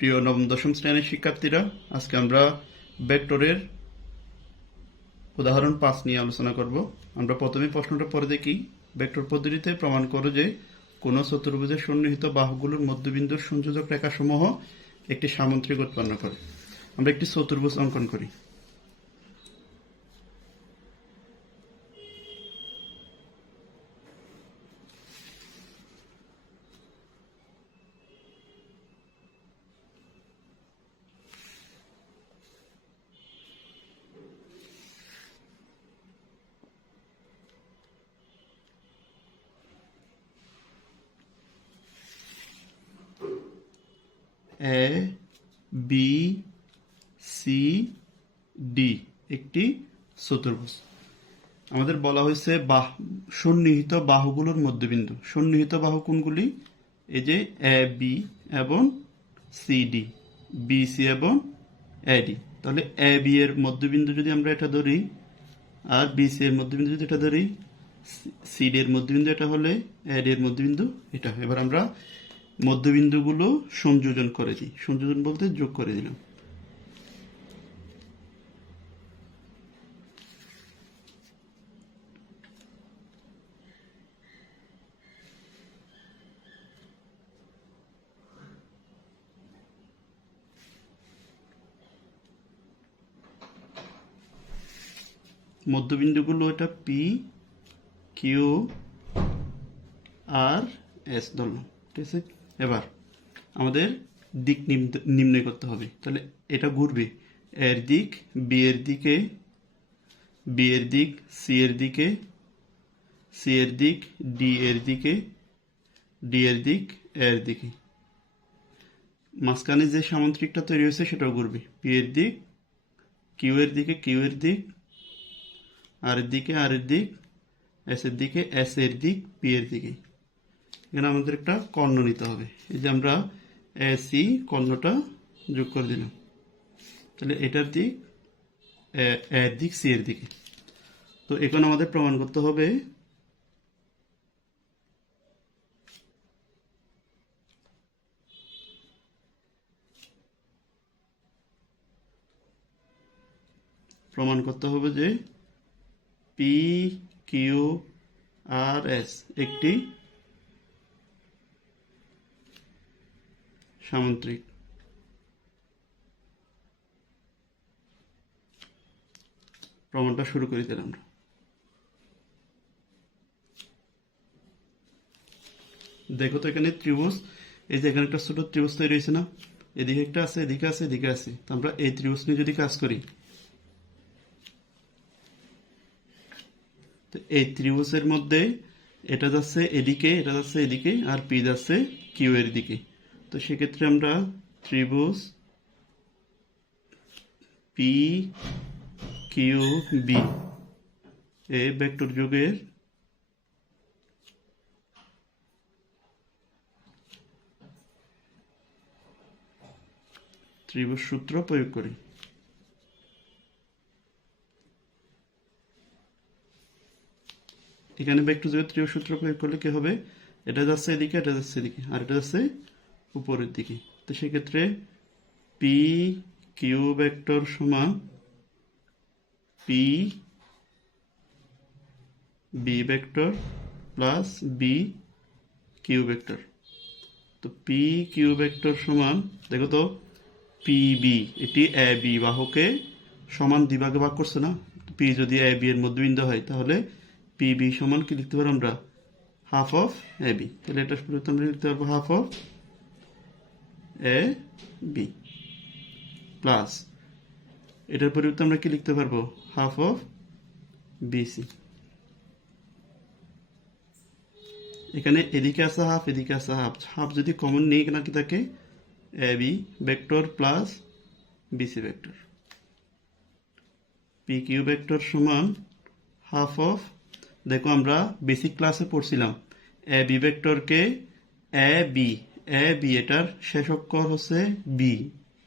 প্রিয় নবম, দশম শ্রেণির শিক্ষার্থীরা, আজকে আমরা ভেক্টরের উদাহরণ পাঁচ নিয়ে আলোচনা করব। আমরা প্রথমে প্রশ্নটা পরে দেখি। ভেক্টর পদ্ধতিতে প্রমাণ করো যে কোন চতুর্ভুজের সন্নিহিত বাহুগুলোর মধ্যবিন্দুর সংযোজক রেখাসমূহ একটি সামন্ত্রিক উৎপন্ন করে। আমরা একটি চতুর্ভুজ অঙ্কন করি। এ, বি, সি, ডি একটি চতুর্ভুজ। আমাদের বলা হয়েছে বাহ, সন্নিহিত বাহুগুলোর মধ্যবিন্দু। সন্নিহিত বাহু কোনগুলি? এই যে এ, বি এবং সি, ডি। বি, সি এবং এ, ডি। তাহলে এ, বি এর মধ্যবিন্দু যদি আমরা এটা ধরি, আর বি, সি এর মধ্যবিন্দু যদি এটা ধরি, সি ডি এর মধ্যবিন্দু এটা হলে এ, ডি এর মধ্যবিন্দু এটা। এবার আমরা মধ্যবিন্দুগুলো সংযোজন করে দিই। সংযোজন বলতে যোগ করে দিলাম। মধ্যবিন্দুগুলো এটা পি কিউ আর এস ধরলাম। ঠিক আছে? এবার আমাদের দিক নির্ণয় করতে হবে। তাহলে এটা ঘুরবে। এর দিক, বি এর দিকে, বি এর দিক, সি এর দিকে, সি এর দিক, ডি এর দিকে, ডি এর দিক, এর দিকে। মাঝখানে যে সামন্ত্রিকটা তৈরি হয়েছে সেটাও ঘুরবে। পি এর দিক, কিউ এর দিকে, কিউ এর দিক, আর এর দিকে, আর এর দিক, এস এর দিকে, এস এর দিক, পি এর দিকে। এখানে আমাদের একটা কর্ণ নিতে হবে। এই যে আমরা সি কর্ণটা যোগ করে দিলাম। তাহলে এটার দিক এর দিক সি এর দিকে। তো এখন আমাদের প্রমাণ করতে হবে, প্রমাণ করতে হবে যে পি কিউ আর এস একটি সামন্ত্রিক। প্রমাণটা শুরু করে দিলাম। আমরা দেখো তো এখানে ত্রিভুজ। এই যে এখানে একটা ছোট ত্রিভুজ তৈরি হয়েছে না? এদিকে একটা আছে, এদিকে আছে এদিকে আছে। তো আমরা এই ত্রিভুজ নিয়ে যদি কাজ করি, তো এই ত্রিভুজের মধ্যে এটা যাচ্ছে এদিকে, এটা যাচ্ছে এদিকে, আর পি যাচ্ছে কিউ এর দিকে। তো সেক্ষেত্রে আমরা ত্রিভুজ P Q B A vector যোগের ত্রিভুজ সূত্র প্রয়োগ করি। এখানে ভেক্টর যোগের ত্রিভুজ সূত্র প্রয়োগ করলে কি হবে? এটা যাচ্ছে এদিকে, এটা যাচ্ছে এদিকে, আর এটা যাচ্ছে উপরের দিকে। তো সেক্ষেত্রে পি কিউ ভেক্টর সমান P B vector plus B Q vector তো পি কিউ ভেক্টর সমান, দেখো তো পি বি এটি এ বি বাহুকে সমান দ্বিভাগে ভাগ করছে না? পি যদি এ বি এর মধ্যবিন্দু হয়, তাহলে পি বি সমান কি লিখতে পারো আমরা? হাফ অফ এ বি তাহলে এটা লিখতে পারব half of A, B, plus. এটার পরিবর্তে আমরা কি লিখতে পারব? Half of BC. এখানে এদিকে আছে হাফ, এদিকে আছে হাফ। হাফ যদি কমন নেই কেনা কি থাকে? A, B vector plus BC vector P, Q vector সমান হাফ অফ, দেখো আমরা বেসিক ক্লাসে পড়ছিলাম। এ, বি ভেক্টরকে এ, বি। এ বি এটার শেষ অক্ষর হচ্ছে বি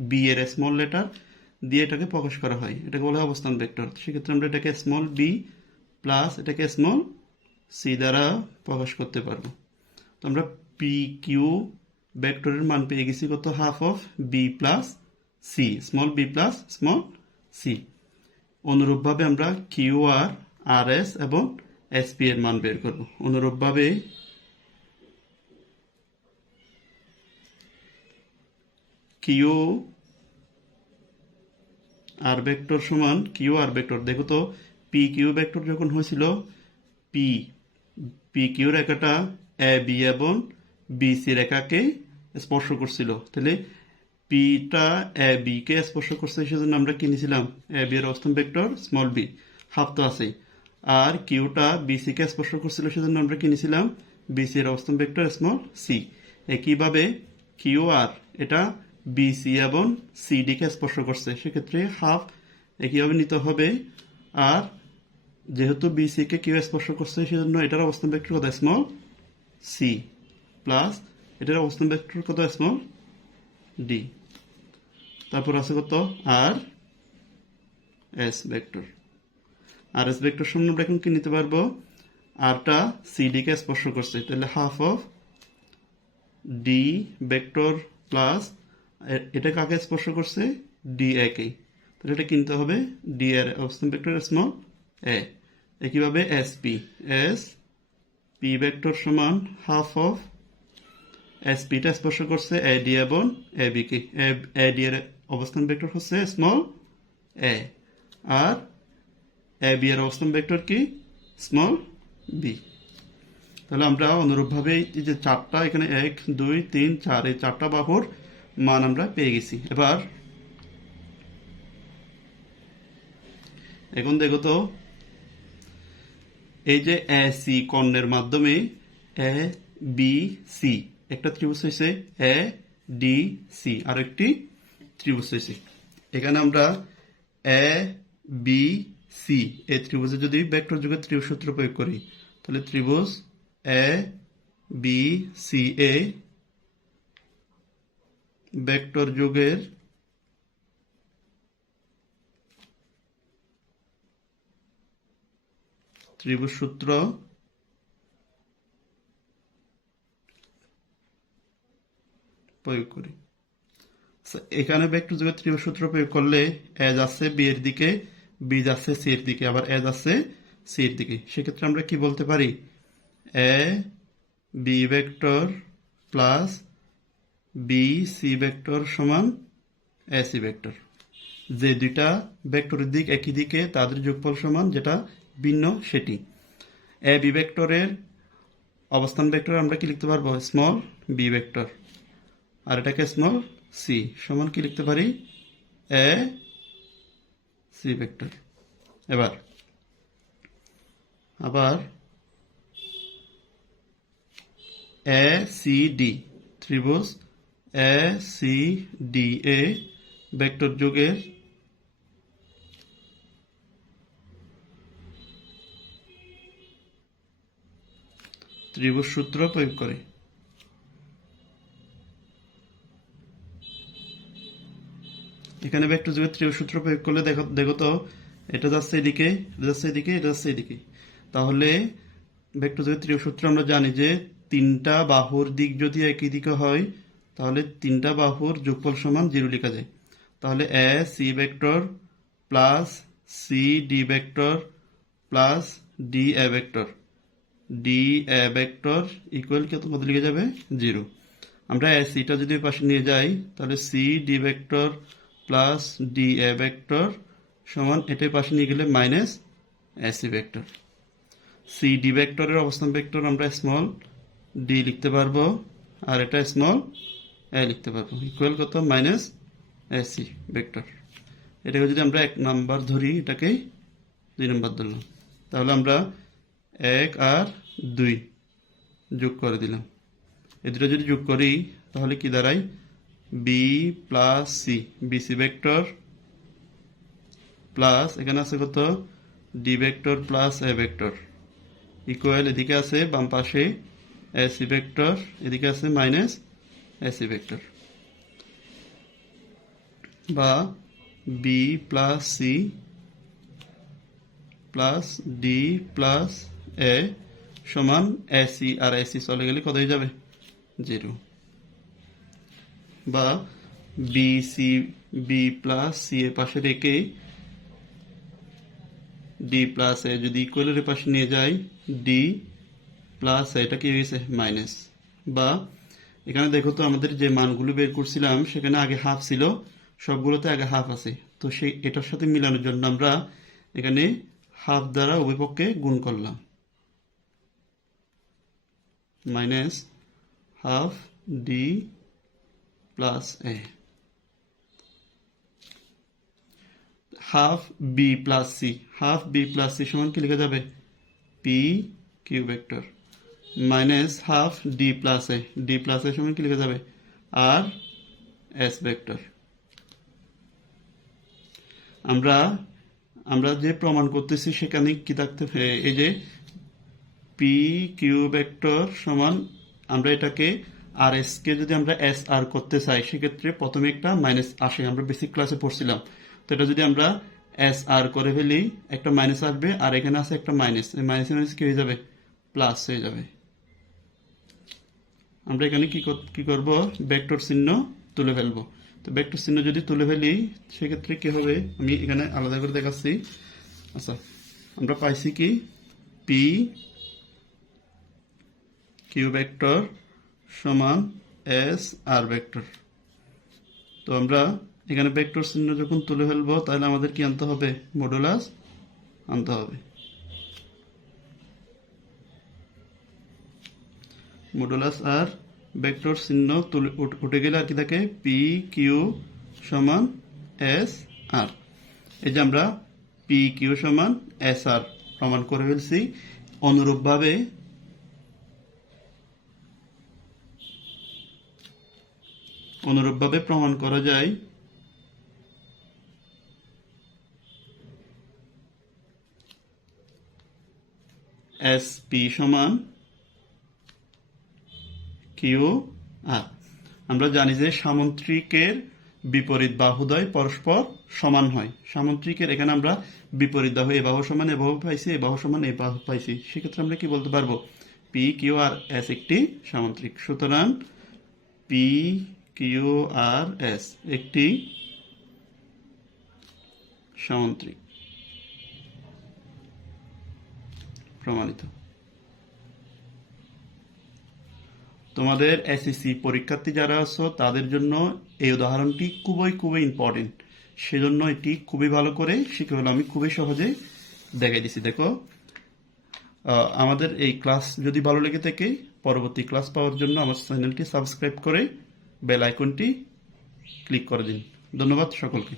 বি এর স্মল লেটার দিয়ে এটাকে প্রকাশ করা হয়। এটাকে বলা হয় অবস্থান ভেক্টর। সেক্ষেত্রে আমরা এটাকে স্মল বি প্লাস এটাকে স্মল সি দ্বারা প্রকাশ করতে পারব। তো আমরা পি কিউ ভেক্টরের মান পেয়ে গেছি কত? Half of B plus C small B plus small C অনুরূপভাবে আমরা কিউ আর আর এস এবং এসপি এর মান বের করব। অনুরূপভাবে কিউ আর ভেক্টর সমান কিউ আর ভেক্টর। দেখো তো, পি কিউ ভেক্টর যখন হয়েছিল, পি পি কিউ রেখাটা এ, বি এবং বি, সি রেখাকে স্পর্শ করছিল। তাহলে পিটা এ, বি কে স্পর্শ করছে, সেজন্য আমরা কি নিয়েছিলাম? এ, বি এর অষ্টম ভেক্টর, স্মল বি, হাফ তো আছেই। আর কিউটা বি, সি কে স্পর্শ করছিল, সেজন্য আমরা কি নিয়েছিলাম? বি, সি এর অষ্টম ভেক্টর, স্মল সি। একইভাবে কিউ আর, এটা বি সি এবং সিডি কে স্পর্শ করছে। সেক্ষেত্রে হাফ একইভাবে নিতে হবে। আর যেহেতু বিসি কে কিউ স্পর্শ করছে, সেজন্য এটার অবস্থান ভেক্টর কত? স্মল সি প্লাস এটার অবস্থান ভেক্টর কত? স্মল ডি তারপর আছে কত? R S vector R S vector শূন্য আমরা এখন কি নিতে পারব? আরটা সিডি কে স্পর্শ করছে। তাহলে half of D vector plus এটা কাকে স্পর্শ করছে? ডি একেই তাহলে এটা কিনতে হবে ডি এর অবস্থান ভেক্টর স্মল এ একইভাবে S P S P vector সমান হাফ অফ এস পিটা স্পর্শ করছে এ ডি এবং A B K. A D এর অবস্থান ভেক্টর হচ্ছে small A R A B এর অবস্থান ভেক্টর কি? স্মল বি তাহলে আমরা অনুরূপভাবে এই যে চারটা, এখানে এক, দুই, তিন, চার, এই চারটা বাহুর মান আমরা পেয়ে গেছি এবার এখন দেখো তো এই যে এ সি কর্ণের মাধ্যমে এ বি সি একটা ত্রিভুজ হয়েছে এ ডি সি আর একটি ত্রিভুজ হয়েছে এখানে আমরা এ বি সি এই ত্রিভুজে যদি ভেক্টর যুগে ত্রিভুজ সূত্র প্রয়োগ করি, তাহলে ত্রিভুজ A B C A vector যুগের ত্রিভুজ সূত্র প্রয়োগ করি। এখানে ভেক্টর যুগের ত্রিভুজ সূত্র প্রয়োগ করলে এ যাচ্ছে বি এর দিকে বি যাচ্ছে সি এর দিকে, আবার এ যাচ্ছে সি এর দিকে। সেক্ষেত্রে আমরা কি বলতে পারি? A B vector plus B C vector সমান এ সি ভেক্টর যে দুইটা ভেক্টরের দিক একই দিকে, তাদের যোগফল সমান যেটা ভিন্ন সেটি। এ বি ভেক্টরের অবস্থান ভেক্টর আমরা কি লিখতে পারব? স্মল বি ভেক্টর আর এটাকে স্মল সি সমান কি লিখতে পারি? এ সি ভেক্টর এবার, আবার এ সি ডি ত্রিভুজ A, C, D, A, vector যোগের ত্রিভুজ সূত্র প্রয়োগ করে। এখানে ভেক্টর যুগের ত্রিভুজ সূত্র প্রয়োগ করলে দেখো দেখো তো, এটা যাচ্ছে এদিকে, এটা যাচ্ছে এদিকে, এটা যাচ্ছে এদিকে। তাহলে ভেক্টর যুগের ত্রিভুজ সূত্র আমরা জানি যে তিনটা বাহুর দিক যদি একই দিকে হয় তাহলে তিনটা বাহুর যোগফল সমান জিরো লেখা যায়। তাহলে A, C vector plus C D vector plus D A vector. D A vector equal কত কত লিখে যাবে? জিরো। আমরা এ সিটা যদি পাশে নিয়ে যাই, তাহলে C D vector plus D A vector সমান এটাই পাশে নিয়ে গেলে minus A, C vector. C D ভেক্টরের অবস্থান ভেক্টর আমরা স্মল ডি লিখতে পারব, আর এটা স্মল এ লিখতে পারব। ইকুয়াল কত? মাইনাস এ সি ভেক্টর এটাকে যদি আমরা এক নাম্বার ধরি, এটাকে দুই নাম্বার ধরলাম। তাহলে আমরা এক আর দুই যোগ করে দিলাম। এ দুটো যদি যোগ করি, তাহলে কি দাঁড়ায়? B plus C BC vector plus এখানে আছে কত? D vector plus A vector equal এদিকে আছে, বাম পাশে এসি ভেক্টর এদিকে আছে মাইনাস এসি ভেক্টর বা B plus C plus D plus A সমান এসি আর এসি চলে গেলে কত হয়ে যাবে? জিরো বা B C B plus C এর পাশে রেখে ডি প্লাস এ যদি ইকুয়ালের পাশে নিয়ে যাই ডি প্লাস এটা কি হয়েছে? মাইনাস বা এখানে দেখো তো আমাদের যে মানগুলো বের করছিলাম, সেখানে আগে হাফ ছিল, সবগুলোতে আগে হাফ আছে। তো সেই, এটার সাথে মিলানোর জন্য আমরা এখানে হাফ দ্বারা উভয় পক্ষে গুণ করলাম। Minus half D plus A half B plus C half B plus C সমান কি লেখা যাবে? P Q vector minus half D plus A. D plus এর সমান কি লেখা যাবে? R S vector. আমরা আমরা যে প্রমাণ করতেছি সেখানে কি থাকতে এই যে পি কিউ ভেক্টর সমান আমরা এটাকে আর এস কে যদি আমরা এস আর করতে চাই, সেক্ষেত্রে প্রথমে একটা মাইনাস আসে। আমরা বেসিক ক্লাসে পড়ছিলাম। তো এটা যদি আমরা এস আর করে ফেলি, একটা মাইনাস আসবে, আর এখানে আছে একটা মাইনাস। এই মাইনাস মাইনাস কি হয়ে যাবে? প্লাস হয়ে যাবে। আমরা এখানে কি কি করব? ভেক্টর চিহ্ন তুলে ফেলব। তো ভেক্টর চিহ্ন যদি তুলে ফেলি, সেক্ষেত্রে কি হবে? আমি এখানে আলাদা করে দেখাচ্ছি। আচ্ছা আমরা পাইছি কি? পি কিউ ভেক্টর সমান এস আর ভেক্টর তো আমরা এখানে ভেক্টর চিহ্ন যখন তুলে ফেলব, তাহলে আমাদের কি আনতে হবে? মডুলাস আনতে হবে। মডুলাস আর ভেক্টর চিহ্ন উঠে গেলে আর কি থাকে? পি কিউ সমান এস আর এই যে আমরা পি কিউ সমান এস আর প্রমাণ করে ফেলছি। অনুরূপভাবে অনুরূপভাবে প্রমাণ করা যায়। এস পি সমান কিউ আর আমরা জানি যে সামন্ত্রিকের বিপরীত বাহুদ্বয় পরস্পর সমান হয়। সামন্ত্রিকের এখানে আমরা বিপরীত বাহু, এ বাহু সমান, এ বাহু পাইছি, এ বাহু সমান, এ বাহু পাইছি। সেক্ষেত্রে আমরা কি বলতে পারব? পি কিউ আর এস একটি সামন্ত্রিক সুতরাং পি কিউ আর এস একটি সামন্ত্রিক প্রমাণিত। তোমাদের এসএসসি পরীক্ষার্থী যারা আছো, তাদের জন্য এই উদাহরণটি খুবই খুবই ইম্পর্টেন্ট সেজন্য এটি খুবই ভালো করে শিখে হলো আমি খুবই সহজে দেখাই দিছি, দেখো। আমাদের এই ক্লাস যদি ভালো লেগে থাকে, পরবর্তী ক্লাস পাওয়ার জন্য আমার চ্যানেলটি সাবস্ক্রাইব করে বেল আইকনটি ক্লিক করে দিন। ধন্যবাদ সকলকে।